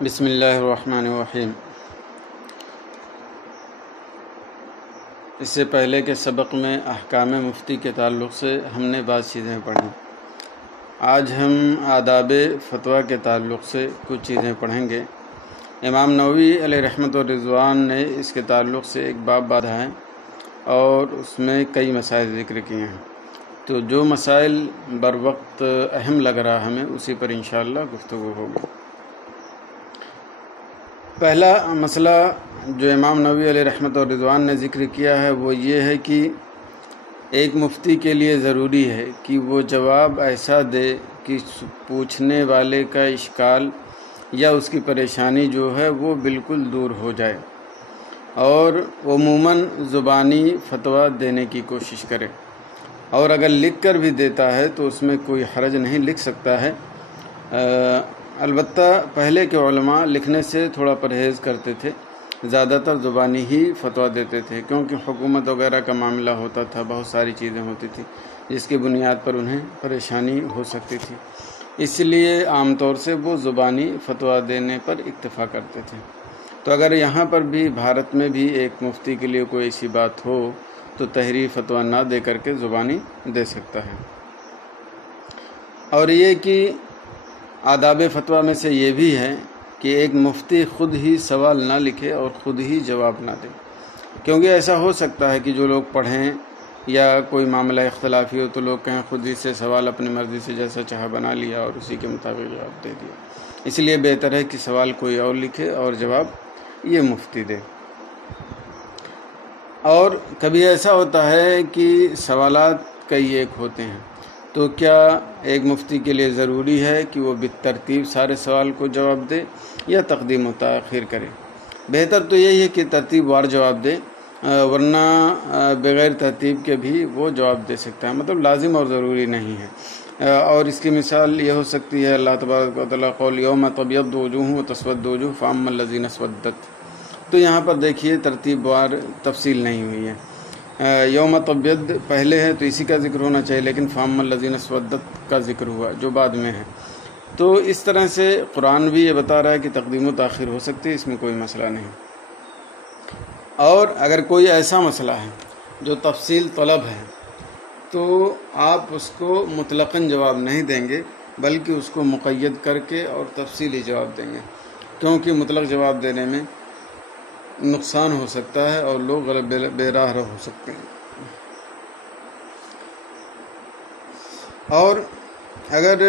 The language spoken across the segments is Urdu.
بسم اللہ الرحمن الرحیم۔ اس سے پہلے کے سبق میں احکام مفتی کے تعلق سے ہم نے بعض چیزیں پڑھیں۔ آج ہم آداب فتویٰ کے تعلق سے کچھ چیزیں پڑھیں گے۔ امام نووی علیہ رحمۃ الرضوان نے اس کے تعلق سے ایک باب باندھا ہے اور اس میں کئی مسائل ذکر کیے ہیں، تو جو مسائل بر وقت اہم لگ رہا ہمیں اسی پر انشاءاللہ گفتگو ہوگی۔ پہلا مسئلہ جو امام نووی علیہ رحمۃ الرضوان نے ذکر کیا ہے وہ یہ ہے کہ ایک مفتی کے لیے ضروری ہے کہ وہ جواب ایسا دے کہ پوچھنے والے کا اشکال یا اس کی پریشانی جو ہے وہ بالکل دور ہو جائے، اور عموماً زبانی فتویٰ دینے کی کوشش کرے، اور اگر لکھ کر بھی دیتا ہے تو اس میں کوئی حرج نہیں، لکھ سکتا ہے۔ البتہ پہلے کے علماء لکھنے سے تھوڑا پرہیز کرتے تھے، زیادہ تر زبانی ہی فتویٰ دیتے تھے، کیونکہ حکومت وغیرہ کا معاملہ ہوتا تھا، بہت ساری چیزیں ہوتی تھی جس کی بنیاد پر انہیں پریشانی ہو سکتی تھی، اس لیے عام طور سے وہ زبانی فتویٰ دینے پر اکتفا کرتے تھے۔ تو اگر یہاں پر بھی بھارت میں بھی ایک مفتی کے لیے کوئی ایسی بات ہو تو تحریری فتویٰ نہ دے کر کے زبانی دے سکتا ہے۔ اور یہ کہ آداب فتویٰ میں سے یہ بھی ہے کہ ایک مفتی خود ہی سوال نہ لکھے اور خود ہی جواب نہ دے، کیونکہ ایسا ہو سکتا ہے کہ جو لوگ پڑھیں یا کوئی معاملہ اختلافی ہو تو لوگ کہیں خود ہی سے سوال اپنی مرضی سے جیسا چاہا بنا لیا اور اسی کے مطابق جواب دے دیا۔ اس لیے بہتر ہے کہ سوال کوئی اور لکھے اور جواب یہ مفتی دے۔ اور کبھی ایسا ہوتا ہے کہ سوالات کئی ایک ہوتے ہیں، تو کیا ایک مفتی کے لیے ضروری ہے کہ وہ بالترتیب سارے سوال کو جواب دے یا تقدیم و تاخیر کرے؟ بہتر تو یہی ہے کہ ترتیب وار جواب دے، ورنہ بغیر ترتیب کے بھی وہ جواب دے سکتا ہے، مطلب لازم اور ضروری نہیں ہے۔ اور اس کی مثال یہ ہو سکتی ہے اللہ تبارک و تعالیٰ قول یوم تبیض وجوہ وتسود وجوہ فاما الذین اسودت، تو یہاں پر دیکھیے ترتیب وار تفصیل نہیں ہوئی ہے۔ یوم تبیض پہلے ہے تو اسی کا ذکر ہونا چاہیے، لیکن فاما الذین اسودت کا ذکر ہوا جو بعد میں ہے۔ تو اس طرح سے قرآن بھی یہ بتا رہا ہے کہ تقدیم و تاخیر ہو سکتی ہے، اس میں کوئی مسئلہ نہیں۔ اور اگر کوئی ایسا مسئلہ ہے جو تفصیل طلب ہے تو آپ اس کو مطلقاً جواب نہیں دیں گے، بلکہ اس کو مقید کر کے اور تفصیلی جواب دیں گے، کیونکہ مطلق جواب دینے میں نقصان ہو سکتا ہے اور لوگ غلط بے راہ ہو سکتے ہیں۔ اور اگر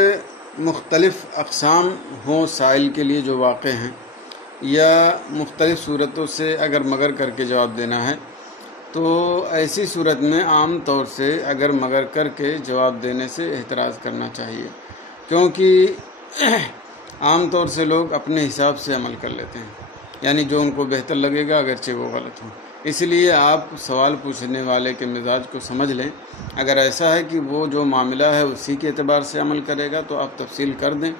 مختلف اقسام ہوں سائل کے لیے جو واقع ہیں، یا مختلف صورتوں سے اگر مگر کر کے جواب دینا ہے، تو ایسی صورت میں عام طور سے اگر مگر کر کے جواب دینے سے احتراز کرنا چاہیے، کیونکہ عام طور سے لوگ اپنے حساب سے عمل کر لیتے ہیں، یعنی جو ان کو بہتر لگے گا اگرچہ وہ غلط ہو۔ اس لیے آپ سوال پوچھنے والے کے مزاج کو سمجھ لیں، اگر ایسا ہے کہ وہ جو معاملہ ہے اسی کے اعتبار سے عمل کرے گا تو آپ تفصیل کر دیں،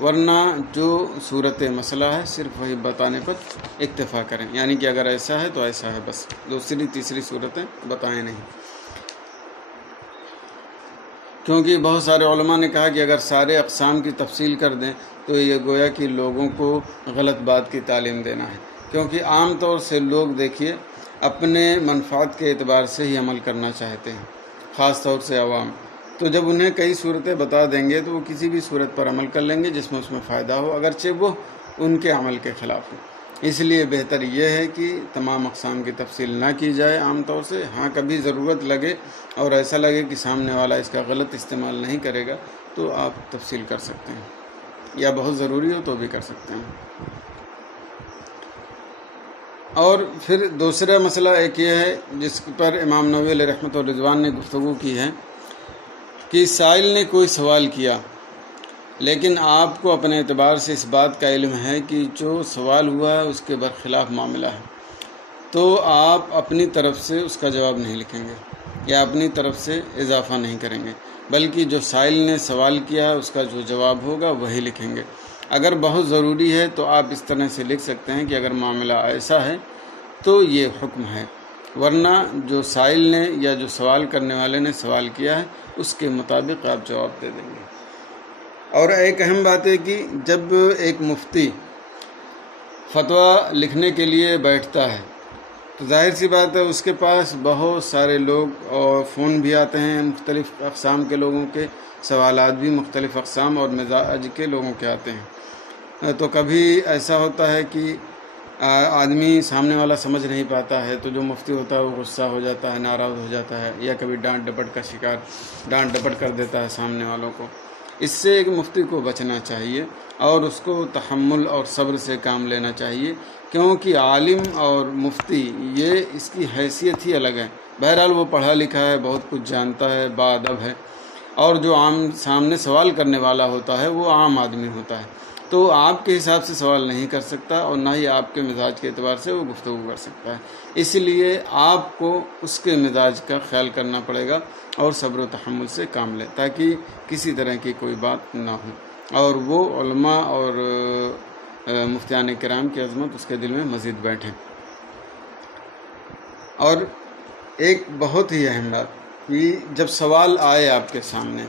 ورنہ جو صورت مسئلہ ہے صرف وہی بتانے پر اکتفا کریں، یعنی کہ اگر ایسا ہے تو ایسا ہے، بس دوسری تیسری صورتیں بتائیں نہیں۔ کیونکہ بہت سارے علماء نے کہا کہ اگر سارے اقسام کی تفصیل کر دیں تو یہ گویا کہ لوگوں کو غلط بات کی تعلیم دینا ہے، کیونکہ عام طور سے لوگ دیکھیے اپنے منفعت کے اعتبار سے ہی عمل کرنا چاہتے ہیں، خاص طور سے عوام، تو جب انہیں کئی صورتیں بتا دیں گے تو وہ کسی بھی صورت پر عمل کر لیں گے جس میں اس میں فائدہ ہو، اگرچہ وہ ان کے عمل کے خلاف ہو۔ اس لیے بہتر یہ ہے کہ تمام اقسام کی تفصیل نہ کی جائے عام طور سے۔ ہاں کبھی ضرورت لگے اور ایسا لگے کہ سامنے والا اس کا غلط استعمال نہیں کرے گا تو آپ تفصیل کر سکتے ہیں، یا بہت ضروری ہو تو بھی کر سکتے ہیں۔ اور پھر دوسرا مسئلہ ایک یہ ہے جس پر امام نووی علیہ رحمۃ الرضوان نے گفتگو کی ہے کہ سائل نے کوئی سوال کیا، لیکن آپ کو اپنے اعتبار سے اس بات کا علم ہے کہ جو سوال ہوا ہے اس کے برخلاف معاملہ ہے، تو آپ اپنی طرف سے اس کا جواب نہیں لکھیں گے یا اپنی طرف سے اضافہ نہیں کریں گے، بلکہ جو سائل نے سوال کیا ہے اس کا جو جواب ہوگا وہی لکھیں گے۔ اگر بہت ضروری ہے تو آپ اس طرح سے لکھ سکتے ہیں کہ اگر معاملہ ایسا ہے تو یہ حکم ہے، ورنہ جو سائل نے یا جو سوال کرنے والے نے سوال کیا ہے اس کے مطابق آپ جواب دے دیں گے۔ اور ایک اہم بات ہے کہ جب ایک مفتی فتویٰ لکھنے کے لیے بیٹھتا ہے تو ظاہر سی بات ہے اس کے پاس بہت سارے لوگ اور فون بھی آتے ہیں، مختلف اقسام کے لوگوں کے سوالات بھی مختلف اقسام اور مزاج کے لوگوں کے آتے ہیں۔ تو کبھی ایسا ہوتا ہے کہ آدمی سامنے والا سمجھ نہیں پاتا ہے تو جو مفتی ہوتا ہے وہ غصہ ہو جاتا ہے، ناراض ہو جاتا ہے، یا کبھی ڈانٹ ڈپٹ کا شکار ڈانٹ ڈپٹ کر دیتا ہے سامنے والوں کو۔ اس سے ایک مفتی کو بچنا چاہیے اور اس کو تحمل اور صبر سے کام لینا چاہیے، کیونکہ عالم اور مفتی یہ اس کی حیثیت ہی الگ ہے۔ بہرحال وہ پڑھا لکھا ہے، بہت کچھ جانتا ہے، باادب ہے، اور جو عام سامنے سوال کرنے والا ہوتا ہے وہ عام آدمی ہوتا ہے، تو آپ کے حساب سے سوال نہیں کر سکتا اور نہ ہی آپ کے مزاج کے اعتبار سے وہ گفتگو کر سکتا ہے۔ اس لیے آپ کو اس کے مزاج کا خیال کرنا پڑے گا اور صبر و تحمل سے کام لیں تاکہ کسی طرح کی کوئی بات نہ ہو، اور وہ علماء اور مفتیان کرام کی عظمت اس کے دل میں مزید بیٹھے۔ اور ایک بہت ہی اہم بات کہ جب سوال آئے آپ کے سامنے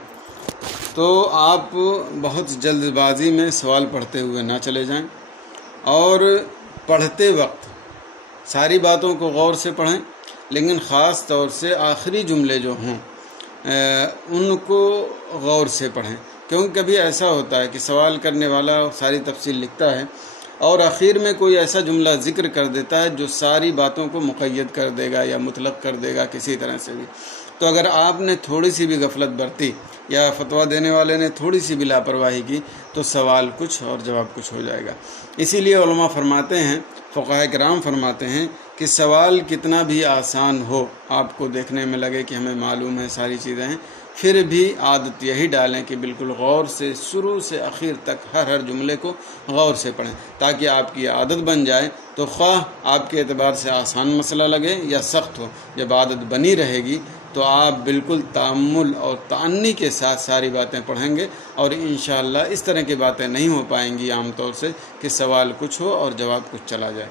تو آپ بہت جلد بازی میں سوال پڑھتے ہوئے نہ چلے جائیں، اور پڑھتے وقت ساری باتوں کو غور سے پڑھیں، لیکن خاص طور سے آخری جملے جو ہوں ان کو غور سے پڑھیں، کیونکہ کبھی ایسا ہوتا ہے کہ سوال کرنے والا ساری تفصیل لکھتا ہے اور آخر میں کوئی ایسا جملہ ذکر کر دیتا ہے جو ساری باتوں کو مقید کر دے گا یا مطلق کر دے گا کسی طرح سے بھی۔ تو اگر آپ نے تھوڑی سی بھی غفلت برتی یا فتویٰ دینے والے نے تھوڑی سی بھی لاپرواہی کی تو سوال کچھ اور جواب کچھ ہو جائے گا۔ اسی لیے علماء فرماتے ہیں، فقہاء کرام فرماتے ہیں کہ سوال کتنا بھی آسان ہو، آپ کو دیکھنے میں لگے کہ ہمیں معلوم ہے ساری چیزیں ہیں، پھر بھی عادت یہی ڈالیں کہ بالکل غور سے شروع سے آخر تک ہر جملے کو غور سے پڑھیں، تاکہ آپ کی عادت بن جائے۔ تو خواہ آپ کے اعتبار سے آسان مسئلہ لگے یا سخت ہو، جب عادت بنی رہے گی تو آپ بالکل تأمل اور تأنی کے ساتھ ساری باتیں پڑھیں گے، اور انشاءاللہ اس طرح کی باتیں نہیں ہو پائیں گی عام طور سے کہ سوال کچھ ہو اور جواب کچھ چلا جائے۔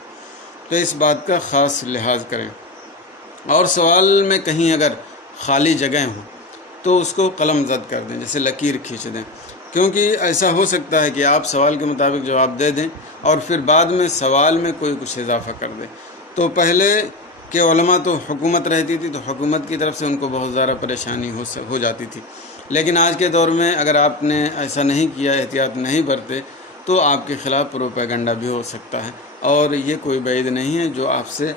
تو اس بات کا خاص لحاظ کریں، اور سوال میں کہیں اگر خالی جگہ ہوں تو اس کو قلم زد کر دیں، جیسے لکیر کھینچ دیں، کیونکہ ایسا ہو سکتا ہے کہ آپ سوال کے مطابق جواب دے دیں اور پھر بعد میں سوال میں کوئی کچھ اضافہ کر دیں۔ تو پہلے کہ علماء تو حکومت رہتی تھی تو حکومت کی طرف سے ان کو بہت زیادہ پریشانی ہو جاتی تھی، لیکن آج کے دور میں اگر آپ نے ایسا نہیں کیا، احتیاط نہیں برتے، تو آپ کے خلاف پروپیگنڈا بھی ہو سکتا ہے، اور یہ کوئی بعید نہیں ہے جو آپ سے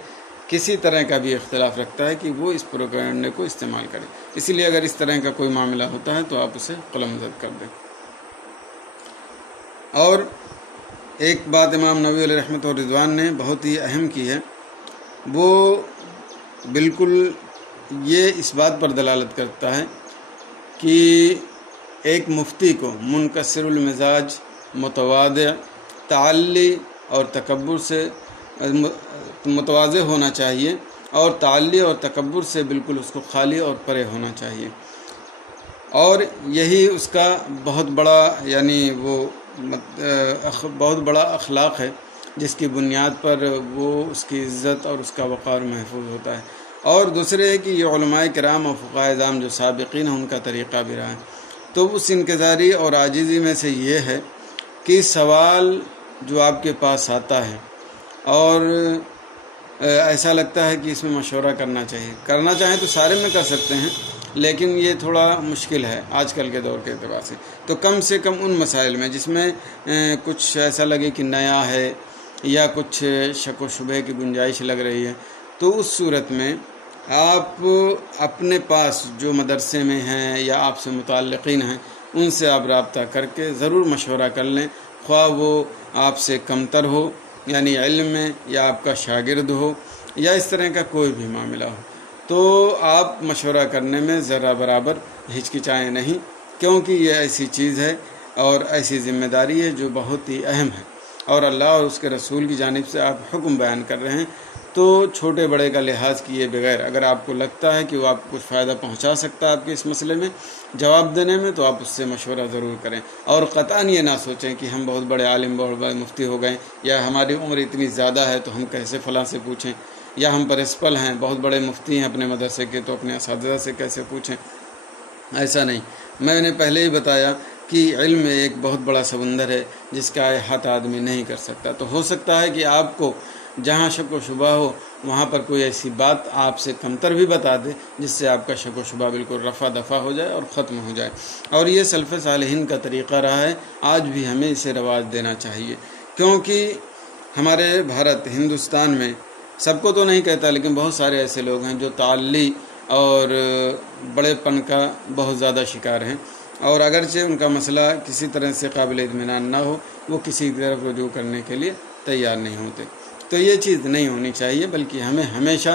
کسی طرح کا بھی اختلاف رکھتا ہے کہ وہ اس پروپیگنڈے کو استعمال کرے۔ اسی لیے اگر اس طرح کا کوئی معاملہ ہوتا ہے تو آپ اسے قلم زد کر دیں۔ اور ایک بات امام نووی علیہ رحمۃ و رضوان نے بہت ہی اہم کی ہے، وہ بالکل یہ اس بات پر دلالت کرتا ہے کہ ایک مفتی کو منکسر المزاج، متواضع، تعلی اور تکبر سے متواضع ہونا چاہیے، اور تعلی اور تکبر سے بالکل اس کو خالی اور پرے ہونا چاہیے، اور یہی اس کا بہت بڑا وہ بہت بڑا اخلاق ہے جس کی بنیاد پر وہ اس کی عزت اور اس کا وقار محفوظ ہوتا ہے۔ اور دوسرے ہے کہ یہ علماء کرام اور فقہاء اعظام جو سابقین ہیں ان کا طریقہ بھی رہا ہے۔ تو اس انکساری اور عاجزی میں سے یہ ہے کہ سوال جو آپ کے پاس آتا ہے اور ایسا لگتا ہے کہ اس میں مشورہ کرنا چاہیں تو سارے میں کر سکتے ہیں، لیکن یہ تھوڑا مشکل ہے آج کل کے دور کے اعتبار سے کم ان مسائل میں جس میں کچھ ایسا لگے کہ نیا ہے یا کچھ شک و شبہ کی گنجائش لگ رہی ہے، تو اس صورت میں آپ اپنے پاس جو مدرسے میں ہیں یا آپ سے متعلقین ہیں ان سے آپ رابطہ کر کے ضرور مشورہ کر لیں، خواہ وہ آپ سے کمتر ہو یعنی علم میں، یا آپ کا شاگرد ہو، یا اس طرح کا کوئی بھی معاملہ ہو، تو آپ مشورہ کرنے میں ذرا برابر ہچکچائیں نہیں، کیونکہ یہ ایسی چیز ہے اور ایسی ذمہ داری ہے جو بہت ہی اہم ہے، اور اللہ اور اس کے رسول کی جانب سے آپ حکم بیان کر رہے ہیں، تو چھوٹے بڑے کا لحاظ کیے بغیر اگر آپ کو لگتا ہے کہ وہ آپ کو کچھ فائدہ پہنچا سکتا ہے آپ کے اس مسئلے میں جواب دینے میں، تو آپ اس سے مشورہ ضرور کریں، اور قطعاً یہ نہ سوچیں کہ ہم بہت بڑے عالم، بہت بڑے مفتی ہو گئے، یا ہماری عمر اتنی زیادہ ہے تو ہم کیسے فلاں سے پوچھیں، یا ہم پرنسپل ہیں، بہت بڑے مفتی ہیں اپنے مدرسے کے، تو اپنے اساتذہ سے کیسے پوچھیں۔ ایسا نہیں، میں نے پہلے ہی بتایا کہ علم ایک بہت بڑا سمندر ہے جس کا احاطہ آدمی نہیں کر سکتا. تو ہو سکتا ہے کہ آپ کو جہاں شک و شبہ ہو وہاں پر کوئی ایسی بات آپ سے کمتر بھی بتا دے جس سے آپ کا شک و شبہ بالکل رفع دفع ہو جائے اور ختم ہو جائے. اور یہ سلف صالحین کا طریقہ رہا ہے، آج بھی ہمیں اسے رواج دینا چاہیے، کیونکہ ہمارے بھارت ہندوستان میں سب کو تو نہیں کہتا لیکن بہت سارے ایسے لوگ ہیں جو تعلی اور بڑے پن کا بہت زیادہ شکار ہیں، اور اگرچہ ان کا مسئلہ کسی طرح سے قابل اطمینان نہ ہو وہ کسی طرف رجوع کرنے کے لیے تیار نہیں ہوتے. تو یہ چیز نہیں ہونی چاہیے، بلکہ ہمیں ہمیشہ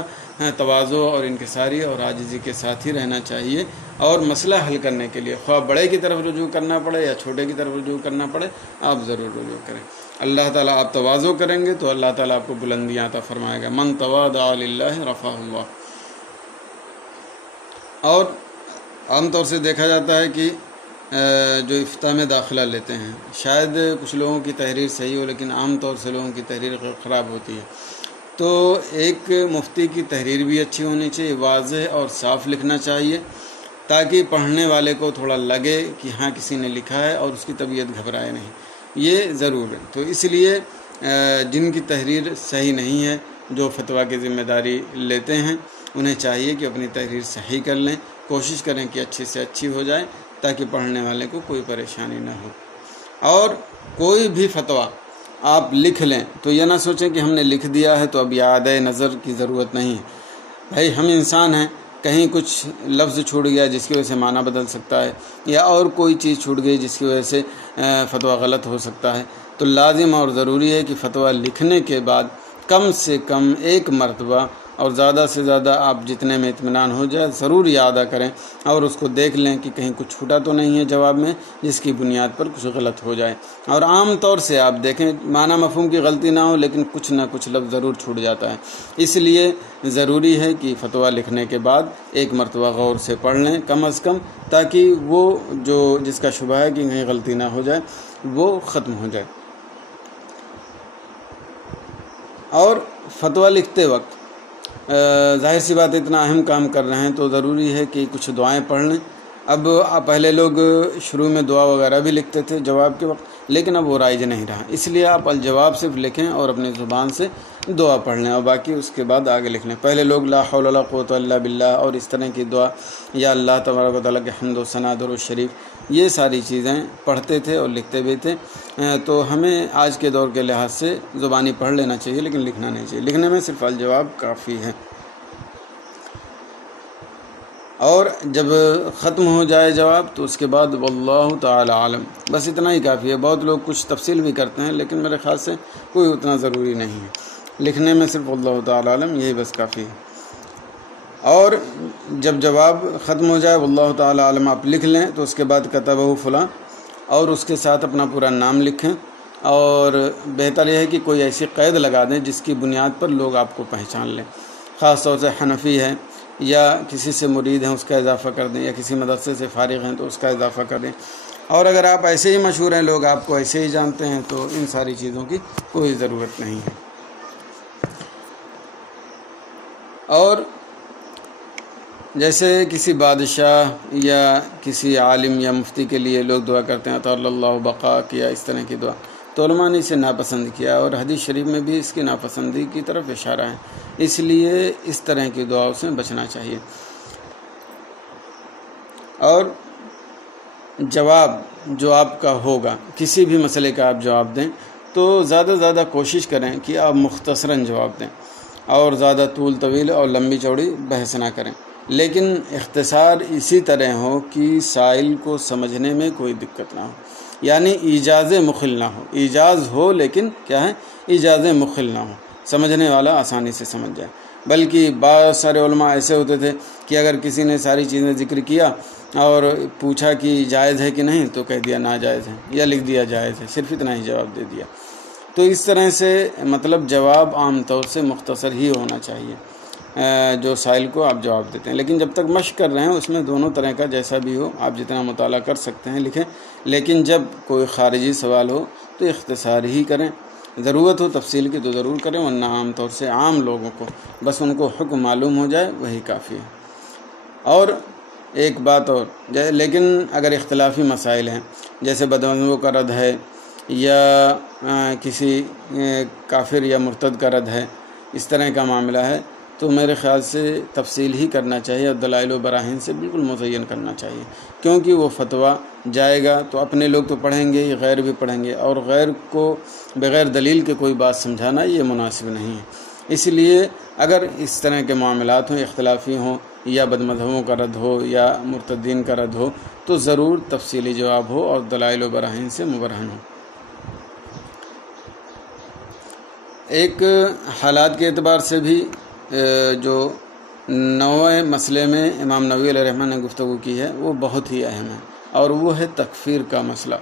تواضع اور انکساری اور عاجزی کے ساتھ ہی رہنا چاہیے، اور مسئلہ حل کرنے کے لیے خواہ بڑے کی طرف رجوع کرنا پڑے یا چھوٹے کی طرف رجوع کرنا پڑے آپ ضرور رجوع کریں. اللہ تعالیٰ آپ تواضع کریں گے تو اللہ تعالیٰ آپ کو بلندیاں عطا فرمائے گا. من تواضع للہ رفعہ اللہ. اور عام طور سے دیکھا جاتا ہے کہ جو افتاء میں داخلہ لیتے ہیں، شاید کچھ لوگوں کی تحریر صحیح ہو لیکن عام طور سے لوگوں کی تحریر خراب ہوتی ہے. تو ایک مفتی کی تحریر بھی اچھی ہونی چاہیے، واضح اور صاف لکھنا چاہیے تاکہ پڑھنے والے کو تھوڑا لگے کہ ہاں کسی نے لکھا ہے اور اس کی طبیعت گھبرائے نہیں. یہ ضرور ہے. تو اس لیے جن کی تحریر صحیح نہیں ہے، جو فتویٰ کی ذمہ داری لیتے ہیں، انہیں چاہیے کہ اپنی تحریر صحیح کر لیں، کوشش کریں کہ اچھی سے اچھی ہو جائے تاکہ پڑھنے والے کو کوئی پریشانی نہ ہو. اور کوئی بھی فتویٰ آپ لکھ لیں تو یہ نہ سوچیں کہ ہم نے لکھ دیا ہے تو اب یاد نظر کی ضرورت نہیں ہے. بھائی ہم انسان ہیں، کہیں کچھ لفظ چھوٹ گیا جس کی وجہ سے معنی بدل سکتا ہے، یا اور کوئی چیز چھوٹ گئی جس کی وجہ سے فتویٰ غلط ہو سکتا ہے. تو لازم اور ضروری ہے کہ فتویٰ لکھنے کے بعد کم سے کم ایک مرتبہ اور زیادہ سے زیادہ آپ جتنے میں اطمینان ہو جائے ضرور یاد کریں اور اس کو دیکھ لیں کہ کہیں کچھ چھوٹا تو نہیں ہے جواب میں جس کی بنیاد پر کچھ غلط ہو جائے. اور عام طور سے آپ دیکھیں معنی مفہوم کی غلطی نہ ہو لیکن کچھ نہ کچھ لفظ ضرور چھوٹ جاتا ہے. اس لیے ضروری ہے کہ فتویٰ لکھنے کے بعد ایک مرتبہ غور سے پڑھ لیں کم از کم، تاکہ وہ جو جس کا شبہ ہے کہ کہیں غلطی نہ ہو جائے وہ ختم ہو جائے. اور فتویٰ لکھتے وقت ظاہر سی بات اتنا اہم کام کر رہے ہیں تو ضروری ہے کہ کچھ دعائیں پڑھ لیں. اب پہلے لوگ شروع میں دعا وغیرہ بھی لکھتے تھے جواب کے وقت، لیکن اب وہ رائج نہیں رہا. اس لیے آپ الجواب صرف لکھیں اور اپنی زبان سے دعا پڑھ لیں اور باقی اس کے بعد آگے لکھ لیں. پہلے لوگ لا حول ولا قوت الا باللہ اور اس طرح کی دعا، یا اللہ تبارک و تعالیٰ کے حمد و ثنا درود شریف، یہ ساری چیزیں پڑھتے تھے اور لکھتے بھی تھے. تو ہمیں آج کے دور کے لحاظ سے زبانی پڑھ لینا چاہیے لیکن لکھنا نہیں چاہیے. لکھنے میں صرف الجواب کافی ہے. اور جب ختم ہو جائے جواب تو اس کے بعد واللہ تعالی عالم، بس اتنا ہی کافی ہے. بہت لوگ کچھ تفصیل بھی کرتے ہیں لیکن میرے خیال سے کوئی اتنا ضروری نہیں ہے. لکھنے میں صرف واللہ تعالی عالم یہی بس کافی ہے. اور جب جواب ختم ہو جائے واللہ تعالی عالم آپ لکھ لیں تو اس کے بعد کتبہ فلاں اور اس کے ساتھ اپنا پورا نام لکھیں. اور بہتر یہ ہے کہ کوئی ایسی قید لگا دیں جس کی بنیاد پر لوگ آپ کو پہچان لیں. خاص طور سے حنفی ہے یا کسی سے مرید ہیں اس کا اضافہ کر دیں، یا کسی مدرسے سے فارغ ہیں تو اس کا اضافہ کر دیں. اور اگر آپ ایسے ہی مشہور ہیں، لوگ آپ کو ایسے ہی جانتے ہیں، تو ان ساری چیزوں کی کوئی ضرورت نہیں ہے. اور جیسے کسی بادشاہ یا کسی عالم یا مفتی کے لیے لوگ دعا کرتے ہیں اطال اللہ بقا کیا، اس طرح کی دعا، تو علماء نے اسے ناپسند کیا اور حدیث شریف میں بھی اس کی ناپسندی کی طرف اشارہ ہے. اس لیے اس طرح کی دعاؤں سے بچنا چاہیے. اور جواب جو آپ کا ہوگا کسی بھی مسئلے کا آپ جواب دیں تو زیادہ سے زیادہ کوشش کریں کہ آپ مختصراً جواب دیں اور زیادہ طول طویل اور لمبی چوڑی بحث نہ کریں. لیکن اختصار اسی طرح ہو کہ سائل کو سمجھنے میں کوئی دقت نہ ہو، یعنی ایجاز مخل نہ ہو. ایجاز ہو لیکن کیا ہے، ایجاز مخل نہ ہو، سمجھنے والا آسانی سے سمجھ جائے. بلکہ بعض سارے علماء ایسے ہوتے تھے کہ اگر کسی نے ساری چیزیں ذکر کیا اور پوچھا کہ جائز ہے کہ نہیں تو کہہ دیا ناجائز ہے، یا لکھ دیا جائز ہے، صرف اتنا ہی جواب دے دیا. تو اس طرح سے مطلب جواب عام طور سے مختصر ہی ہونا چاہیے جو سائل کو آپ جواب دیتے ہیں. لیکن جب تک مشق کر رہے ہیں اس میں دونوں طرح کا جیسا بھی ہو آپ جتنا مطالعہ کر سکتے ہیں لکھیں. لیکن جب کوئی خارجی سوال ہو تو اختصار ہی کریں. ضرورت ہو تفصیل کی تو ضرور کریں، ورنہ عام طور سے عام لوگوں کو بس ان کو حکم معلوم ہو جائے وہی کافی ہے. اور ایک بات اور، لیکن اگر اختلافی مسائل ہیں جیسے بدمذہبوں کا رد ہے یا کسی کافر یا مرتد کا رد ہے، اس طرح کا معاملہ ہے، تو میرے خیال سے تفصیل ہی کرنا چاہیے اور دلائل و براہین سے بالکل مزین کرنا چاہیے، کیونکہ وہ فتویٰ جائے گا تو اپنے لوگ تو پڑھیں گے، غیر بھی پڑھیں گے، اور غیر کو بغیر دلیل کے کوئی بات سمجھانا یہ مناسب نہیں ہے۔ اس لیے اگر اس طرح کے معاملات ہوں، اختلافی ہوں، یا بدمذہبوں کا رد ہو یا مرتدین کا رد ہو، تو ضرور تفصیلی جواب ہو اور دلائل و براہین سے مبرہن ہو۔ ایک حالات کے اعتبار سے بھی جو نوع مسئلے میں امام نووی علیہ الرحمہ نے گفتگو کی ہے وہ بہت ہی اہم ہے، اور وہ ہے تکفیر کا مسئلہ۔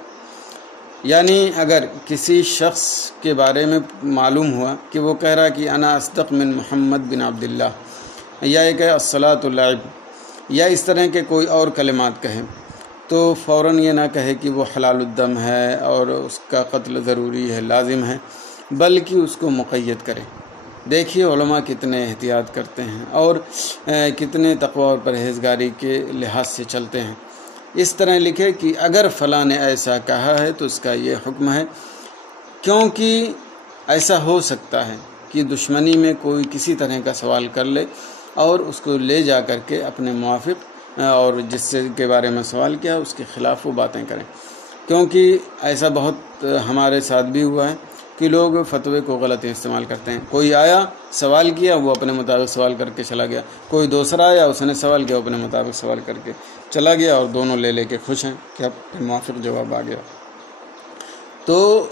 یعنی اگر کسی شخص کے بارے میں معلوم ہوا کہ وہ کہہ رہا کہ انا اصدق من محمد بن عبداللہ، یا ایک ہے الصلاۃ اللعب، یا اس طرح کے کوئی اور کلمات کہیں، تو فوراً یہ نہ کہے کہ وہ حلال الدم ہے اور اس کا قتل ضروری ہے، لازم ہے، بلکہ اس کو مقید کرے۔ دیکھیے علماء کتنے احتیاط کرتے ہیں اور کتنے تقوی اور پرہیزگاری کے لحاظ سے چلتے ہیں۔ اس طرح لکھے کہ اگر فلاں نے ایسا کہا ہے تو اس کا یہ حکم ہے، کیونکہ ایسا ہو سکتا ہے کہ دشمنی میں کوئی کسی طرح کا سوال کر لے اور اس کو لے جا کر کے اپنے موافق اور جس سے کے بارے میں سوال کیا اس کے خلاف وہ باتیں کریں، کیونکہ ایسا بہت ہمارے ساتھ بھی ہوا ہے کہ لوگ فتوے کو غلط استعمال کرتے ہیں۔ کوئی آیا سوال کیا، وہ اپنے مطابق سوال کر کے چلا گیا، کوئی دوسرا آیا اس نے سوال کیا، وہ اپنے مطابق سوال کر کے چلا گیا، اور دونوں لے کے خوش ہیں کہ اب موافق جواب آ گیا۔ تو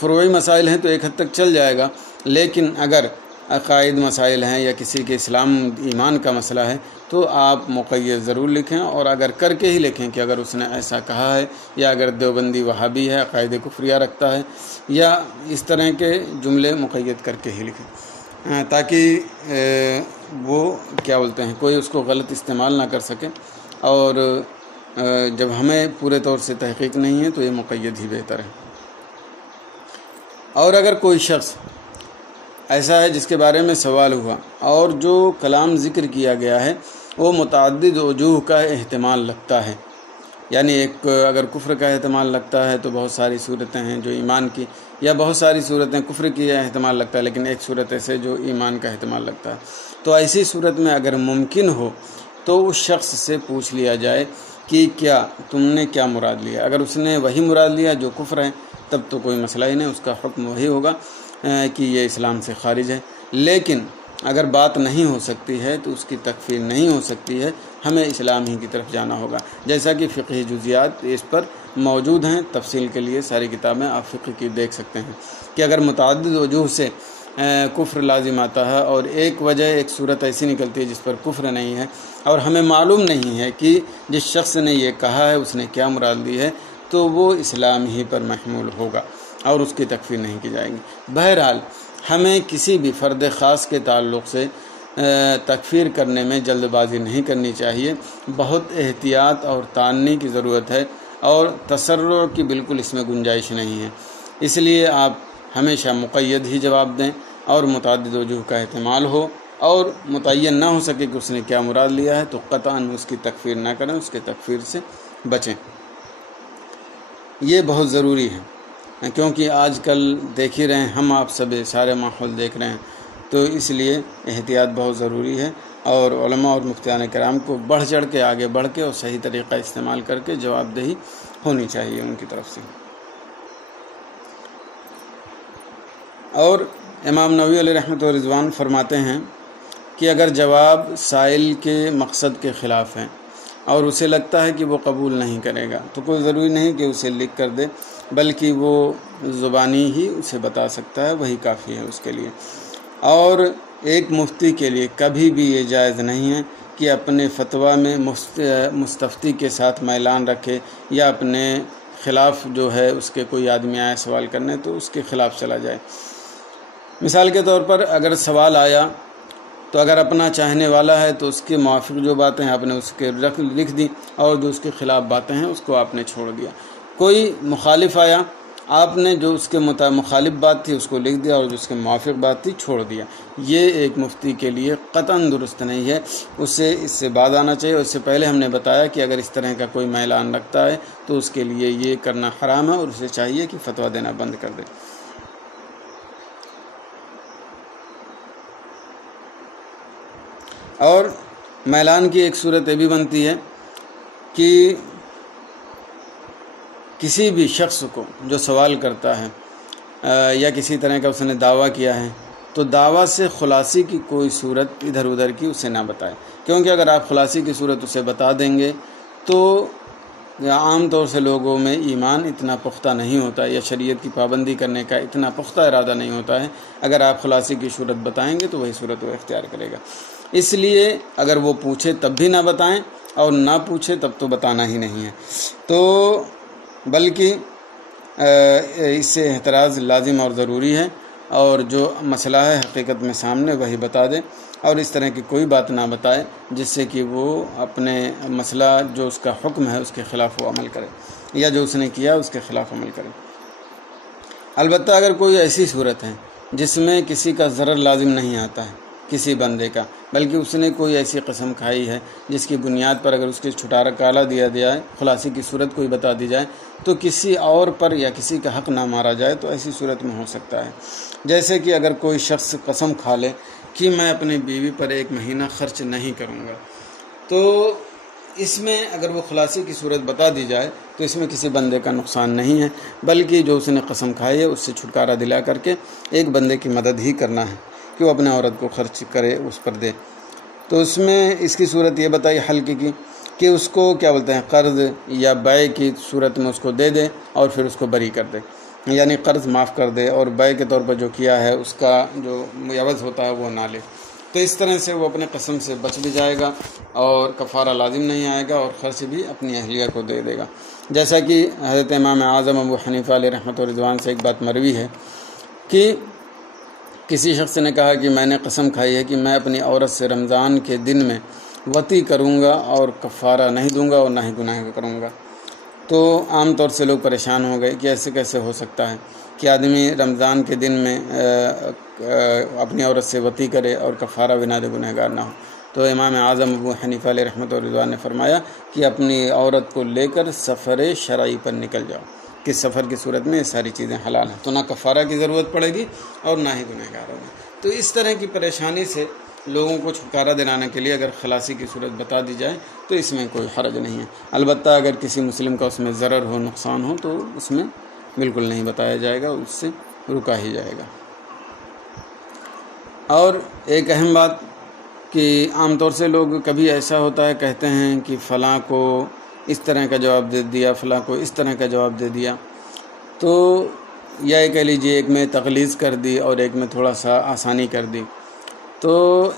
فروعی مسائل ہیں تو ایک حد تک چل جائے گا، لیکن اگر عقائد مسائل ہیں یا کسی کے اسلام ایمان کا مسئلہ ہے تو آپ مقید ضرور لکھیں، اور اگر کر کے ہی لکھیں کہ اگر اس نے ایسا کہا ہے، یا اگر دیوبندی وہابی ہے، عقائد کفریہ رکھتا ہے، یا اس طرح کے جملے مقید کر کے ہی لکھیں، تاکہ وہ کیا بولتے ہیں کوئی اس کو غلط استعمال نہ کر سکے، اور جب ہمیں پورے طور سے تحقیق نہیں ہے تو یہ مقید ہی بہتر ہے۔ اور اگر کوئی شخص ایسا ہے جس کے بارے میں سوال ہوا اور جو کلام ذکر کیا گیا ہے وہ متعدد وجوہ کا احتمال لگتا ہے، یعنی ایک اگر کفر کا احتمال لگتا ہے تو بہت ساری صورتیں ہیں جو ایمان کی، یا بہت ساری صورتیں کفر کی احتمال لگتا ہے لیکن ایک صورت ایسے جو ایمان کا احتمال لگتا ہے، تو ایسی صورت میں اگر ممکن ہو تو اس شخص سے پوچھ لیا جائے کہ کیا تم نے کیا مراد لیا۔ اگر اس نے وہی مراد لیا جو کفر ہے تب تو کوئی مسئلہ ہی نہیں، اس کا حکم وہی ہوگا کہ یہ اسلام سے خارج ہے۔ لیکن اگر بات نہیں ہو سکتی ہے تو اس کی تکفیر نہیں ہو سکتی ہے، ہمیں اسلام ہی کی طرف جانا ہوگا، جیسا کہ فقہی جزیات اس پر موجود ہیں۔ تفصیل کے لیے ساری کتابیں آپ فقہ کی دیکھ سکتے ہیں کہ اگر متعدد وجوہ سے کفر لازم آتا ہے اور ایک وجہ ایک صورت ایسی نکلتی ہے جس پر کفر نہیں ہے، اور ہمیں معلوم نہیں ہے کہ جس شخص نے یہ کہا ہے اس نے کیا مراد لی ہے، تو وہ اسلام ہی پر محمول ہوگا اور اس کی تکفیر نہیں کی جائے گی۔ بہرحال ہمیں کسی بھی فرد خاص کے تعلق سے تکفیر کرنے میں جلد بازی نہیں کرنی چاہیے، بہت احتیاط اور تاننے کی ضرورت ہے، اور تسرع کی بالکل اس میں گنجائش نہیں ہے۔ اس لیے آپ ہمیشہ مقید ہی جواب دیں اور متعدد وجوہ کا احتمال ہو، اور متعین نہ ہو سکے کہ اس نے کیا مراد لیا ہے تو قطعاً اس کی تکفیر نہ کریں، اس کے تکفیر سے بچیں۔ یہ بہت ضروری ہے، کیونکہ آج کل دیکھ ہی رہے ہیں، ہم آپ سب سارے ماحول دیکھ رہے ہیں، تو اس لیے احتیاط بہت ضروری ہے، اور علماء اور مفتیان کرام کو بڑھ چڑھ کے آگے بڑھ کے اور صحیح طریقہ استعمال کر کے جواب دہی ہونی چاہیے ان کی طرف سے۔ اور امام نووی علیہ رحمۃ و رضوان فرماتے ہیں کہ اگر جواب سائل کے مقصد کے خلاف ہے اور اسے لگتا ہے کہ وہ قبول نہیں کرے گا تو کوئی ضروری نہیں کہ اسے لکھ کر دے، بلکہ وہ زبانی ہی اسے بتا سکتا ہے، وہی کافی ہے اس کے لیے۔ اور ایک مفتی کے لیے کبھی بھی یہ جائز نہیں ہے کہ اپنے فتویٰ میں مستفتی کے ساتھ میلان رکھے، یا اپنے خلاف جو ہے اس کے کوئی آدمی آیا سوال کرنے تو اس کے خلاف چلا جائے۔ مثال کے طور پر اگر سوال آیا تو اگر اپنا چاہنے والا ہے تو اس کے موافق جو باتیں ہیں آپ نے اس کے لکھ دی، اور جو اس کے خلاف باتیں ہیں اس کو آپ نے چھوڑ دیا۔ کوئی مخالف آیا، آپ نے جو اس کے مخالف بات تھی اس کو لکھ دیا اور جو اس کے موافق بات تھی چھوڑ دیا. یہ ایک مفتی کے لیے قطعاً درست نہیں ہے. اس سے بعد آنا چاہیے. اور اس سے پہلے ہم نے بتایا کہ اگر اس طرح کا کوئی میلان رکھتا ہے تو اس کے لیے یہ کرنا حرام ہے اور اسے چاہیے کہ فتویٰ دینا بند کر دے. اور میلان کی ایک صورت یہ بھی بنتی ہے کہ کسی بھی شخص کو جو سوال کرتا ہے یا کسی طرح کا اس نے دعویٰ کیا ہے تو دعویٰ سے خلاصی کی کوئی صورت ادھر ادھر کی اسے نہ بتائے، کیونکہ اگر آپ خلاصی کی صورت اسے بتا دیں گے تو عام طور سے لوگوں میں ایمان اتنا پختہ نہیں ہوتا یا شریعت کی پابندی کرنے کا اتنا پختہ ارادہ نہیں ہوتا ہے. اگر آپ خلاصی کی صورت بتائیں گے تو وہی صورت وہ اختیار کرے گا. اس لیے اگر وہ پوچھے تب بھی نہ بتائیں اور نہ پوچھے تب تو بتانا ہی نہیں ہے. تو بلکہ اس سے احتراز لازم اور ضروری ہے، اور جو مسئلہ ہے حقیقت میں سامنے وہی بتا دے، اور اس طرح کی کوئی بات نہ بتائے جس سے کہ وہ اپنے مسئلہ جو اس کا حکم ہے اس کے خلاف وہ عمل کرے یا جو اس نے کیا اس کے خلاف عمل کرے. البتہ اگر کوئی ایسی صورت ہے جس میں کسی کا ضرر لازم نہیں آتا ہے کسی بندے کا، بلکہ اس نے کوئی ایسی قسم کھائی ہے جس کی بنیاد پر اگر اس کے چھٹارا کالا دیا جائے، خلاصی کی صورت کوئی بتا دی جائے تو کسی اور پر یا کسی کا حق نہ مارا جائے، تو ایسی صورت میں ہو سکتا ہے. جیسے کہ اگر کوئی شخص قسم کھا لے کہ میں اپنی بیوی پر 1 مہینہ خرچ نہیں کروں گا، تو اس میں اگر وہ خلاصی کی صورت بتا دی جائے تو اس میں کسی بندے کا نقصان نہیں ہے، بلکہ جو اس نے قسم کھائی ہے اس سے چھٹکارا دلا کر کے ایک بندے کی مدد ہی کرنا ہے کہ وہ اپنے عورت کو خرچ کرے، اس پر دے. تو اس میں اس کی صورت یہ بتائی ہلکی کی کہ اس کو کیا بولتے ہیں قرض یا بیع کی صورت میں اس کو دے دے اور پھر اس کو بری کر دے، یعنی قرض معاف کر دے اور بیع کے طور پر جو کیا ہے اس کا جو عوض ہوتا ہے وہ نہ لے. تو اس طرح سے وہ اپنے قسم سے بچ بھی جائے گا اور کفارہ لازم نہیں آئے گا اور خرچ بھی اپنی اہلیہ کو دے دے گا. جیسا کہ حضرت امام اعظم ابو حنیفہ علیہ رحمۃ و رضوان سے ایک بات مروی ہے کہ کسی شخص نے کہا کہ میں نے قسم کھائی ہے کہ میں اپنی عورت سے رمضان کے دن میں وطی کروں گا اور کفارہ نہیں دوں گا اور نہ ہی گناہ کروں گا. تو عام طور سے لوگ پریشان ہو گئے کہ ایسے کیسے ہو سکتا ہے کہ آدمی رمضان کے دن میں اپنی عورت سے وطی کرے اور کفارہ بھی نہ دے، گنہگار گار نہ ہو. تو امام اعظم ابو حنیفہ علیہ رحمۃ اللہ رضوان نے فرمایا کہ اپنی عورت کو لے کر سفر شرعی پر نکل جاؤ، کہ سفر کی صورت میں یہ ساری چیزیں حلال ہیں، تو نہ کفارہ کی ضرورت پڑے گی اور نہ ہی گنہگار ہوگا. تو اس طرح کی پریشانی سے لوگوں کو چھٹکارا دلانے کے لیے اگر خلاصی کی صورت بتا دی جائے تو اس میں کوئی حرج نہیں ہے. البتہ اگر کسی مسلم کا اس میں ضرر ہو، نقصان ہو، تو اس میں بالکل نہیں بتایا جائے گا، اس سے رکا ہی جائے گا. اور ایک اہم بات کہ عام طور سے لوگ کبھی ایسا ہوتا ہے کہتے ہیں کہ فلاں کو اس طرح کا جواب دے دیا، فلاں کو اس طرح کا جواب دے دیا، تو یا یہ کہہ لیجیے ایک میں تغلیظ کر دی اور ایک میں تھوڑا سا آسانی کر دی. تو